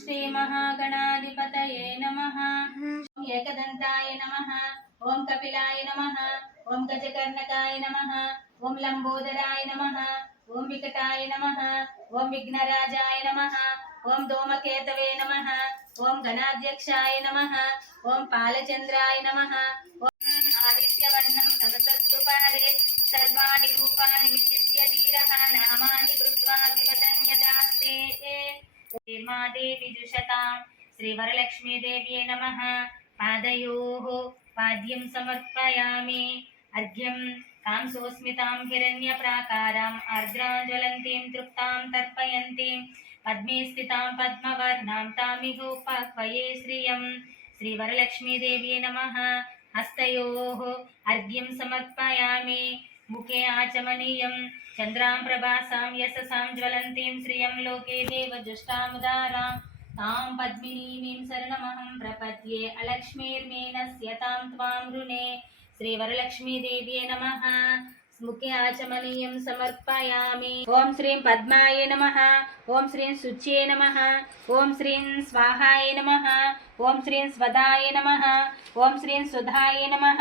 श्री महागणाधिपतये नमः। एकदन्ताय नमः। ओम कपिलाय नमः। ओम गजकर्णकाय नमः। ओम लंबोदराय नमः। ओम विकटाय नमः। ओम विघ्नराजाय नमः। ओम धूमकेतवे नमः। ओम गणाध्यक्षाय नमः। ओम पालचंद्राय नमः। ओम आदित्यवर्णं तमसत्सुपारे सर्वाणि रूपाणि विचित्य धीरः नामानि कृत्वा विवदन्यदास्ते देवी जुषतां श्रीवरलक्ष्मी देव्यै नमः। पादयोः पाद्यं समर्पयामि। अर्घ्यं कांसोऽस्मितां हिरण्यप्राकाराम् आर्द्रां ज्वलन्तीं तृप्तां तर्पयन्तीं पद्मे स्थितां पद्मवर्णां तामिहोपाह्वये श्रियं श्रीवरलक्ष्मी देव्यै नमः। हस्तयोः अर्घ्यं समर्पयामि। मुखे आचमनीयं चन्द्रां प्रभासां यशसां ज्वलन्तीं श्रियं लोके देवजुष्टामुदारां तां पद्मिनीं शरणमहं प्रपद्ये अलक्ष्मीर्मेनस्य तां त्वां ऋणे श्रीवरलक्ष्मी देव्यै नमः। मुखे आचमनीयं समर्पयामि। ओम श्रीं पद्माय नमः। ओम श्रीं शुच्ये नमः। ओम श्रीं स्वाहाय नमः। ओम श्रीं स्वदाय नमः। ओम श्रीं सुधाय नमः।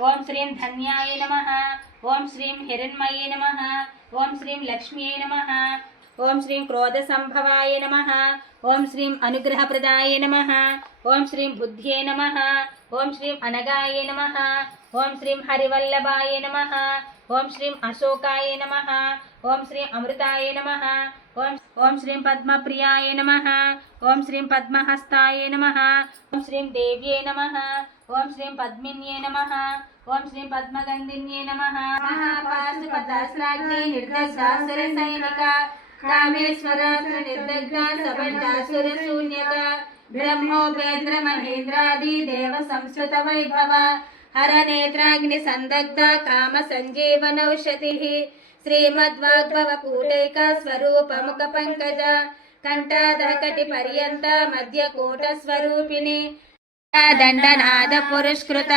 ओम श्रीं धन्याय नमः। ओम श्रीं हिरण्मये नमः। ओम श्रीं लक्ष्म्यै नमः। ओम श्रीं क्रोधसंभवाय नमः। ओम श्रीं अनुग्रहप्रदाय नमः। ओम श्रीं बुद्ध्यै नमः। ओम श्रीं अनगाय नमः। ओम श्रीं हरिवल्लभाय नमः। ओम श्रीं अशोकाय नमः। ओम श्रीं अमृताय नमः। ओम श्रीं पद्मप्रियाय नमः। ओम श्रीं पद्महस्ताय नमः। ओम श्रीं देव्यै नमः। ओम श्रीं पद्मिन्यै नमः। ओम श्रीं पद्मगन्धिन्यै नमः। महापाशुपतास्त्राग्नि निर्दग्धासुर सैनिका कामेश्वरासुर निर्दग्धा सबंडासुर शून्यका ब्रह्मोपेन्द्र महेन्द्रादि देव संस्कृत वैभव हर नेत्राग्नि संदग्ध काम संजीवनौषधिः श्रीमद्वाग्भव कूटैक स्वरूप मुख पंकज कंठाधर कटि पर्यंत मध्य कोट स्वरूपिणी दंडनाद पुरस्कृत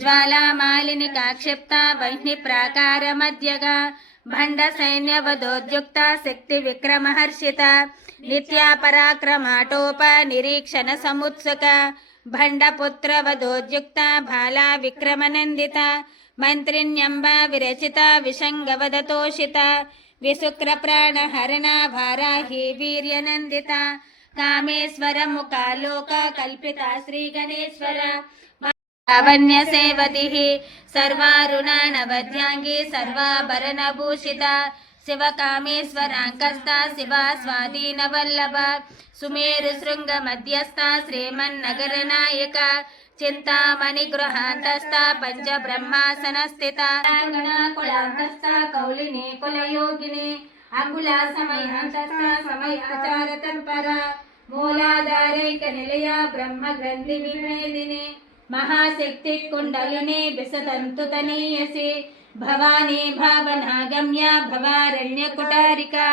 ज्वाला मालिनी काक्षिप्ता वह्नि प्राकार मध्यगा भंड सैन्य वधोद्युक्ता शक्ति विक्रम हर्षिता नित्या पराक्रमाटोप निरीक्षण समुत्सुक भंडपुत्र वधोद्युक्ता भाला विक्रमनंदिता मंत्रिण्यंबा विरचिता विशंगवदतोषिता विशुक्र प्राण हरणा वाराही वीर्यनंदिता कामेश्वर मुखालोक कल्पिता श्री गणेश्वर लावण्य सेवतिः सर्वारुणा नवद्यांगी सर्वाभरण भूषिता शिव कामेश्वरांकस्ता शिवा स्वाधीन वल्लभ सुमेरु शृंग मध्यस्था श्रीमन्नगर नायिका चिंतामणि गृहांतस्था पंच ब्रह्मासन स्थिता कुलांतस्था कौलिनी कुलयोगिनी अंगुला समयांतस्था समयाचार तत्परा मूलाधारैक निलया ब्रह्म ग्रंथि विभेदिनी महाशक्ति कुंडलिनी बिसतंतु तनीयसी भवानी भावनागम्या भवारण्य कुटारिका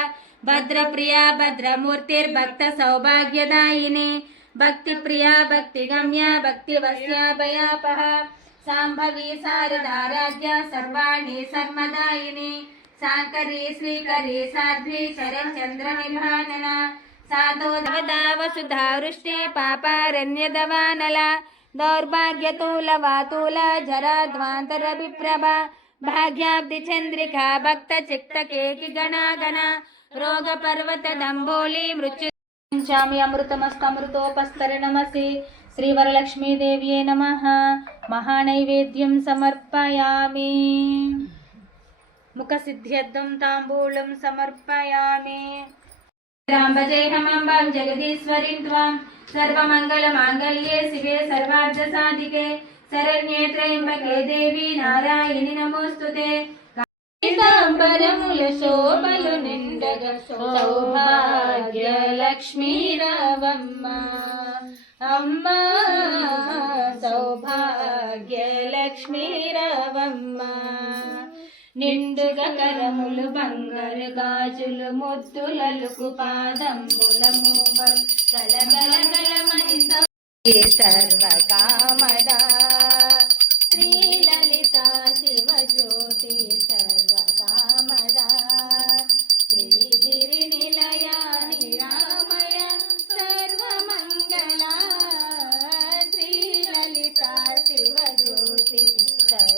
भद्रप्रिया भद्रमूर्तिर्भक्त सौभाग्यदायिनी भक्ति प्रिया भक्तिगम्या भक्तिवस्याभयापः सांभवी शारदाराध्या सर्वाणि सर्वदायिनी साकरी श्रीकरी साध्वी शरच्चंद्र निभानना साधो वसुधा वृष्टि पापारण्यदवानला दौर्भाग्यतूल वातूल जराध्वांतर विप्रभा भाग्याब्धि चंद्रिका भक्त चित्त केकि गणा गणा रोग पर्वत दंबोली मृत्यु पंचामि अमृतमस्तमृतोपस्तरणमसि श्रीवरलक्ष्मी देव्यै नमः। महानैवेद्यं समर्पयामि। मुखसिद्ध्यर्थं ताम्बूलं समर्पयामि। भजेऽहमम्बां जगदीश्वरीं त्वां सर्वमङ्गलमाङ्गल्ये शिवे सर्वार्थसाधिके शरण्ये त्र्यम्बके देवी नारायणि नमोऽस्तुते। पीताम्बरमुल शोभలు నిండగ సౌభాగ్య లక్ష్మీ రవమ్మ అమ్మ సౌభాగ్య లక్ష్మీ రవమ్మ నిండుగా కరములు బంగారు గాజులు ముద్దులలుకు పాదంబుల మూవలు గలగల గలమని సర్వకామదా శ్రీలలిత శివజ్యోతి సర్వకామదా శ్రీగిరి నిలయ నిరామయ సర్వ సర్వ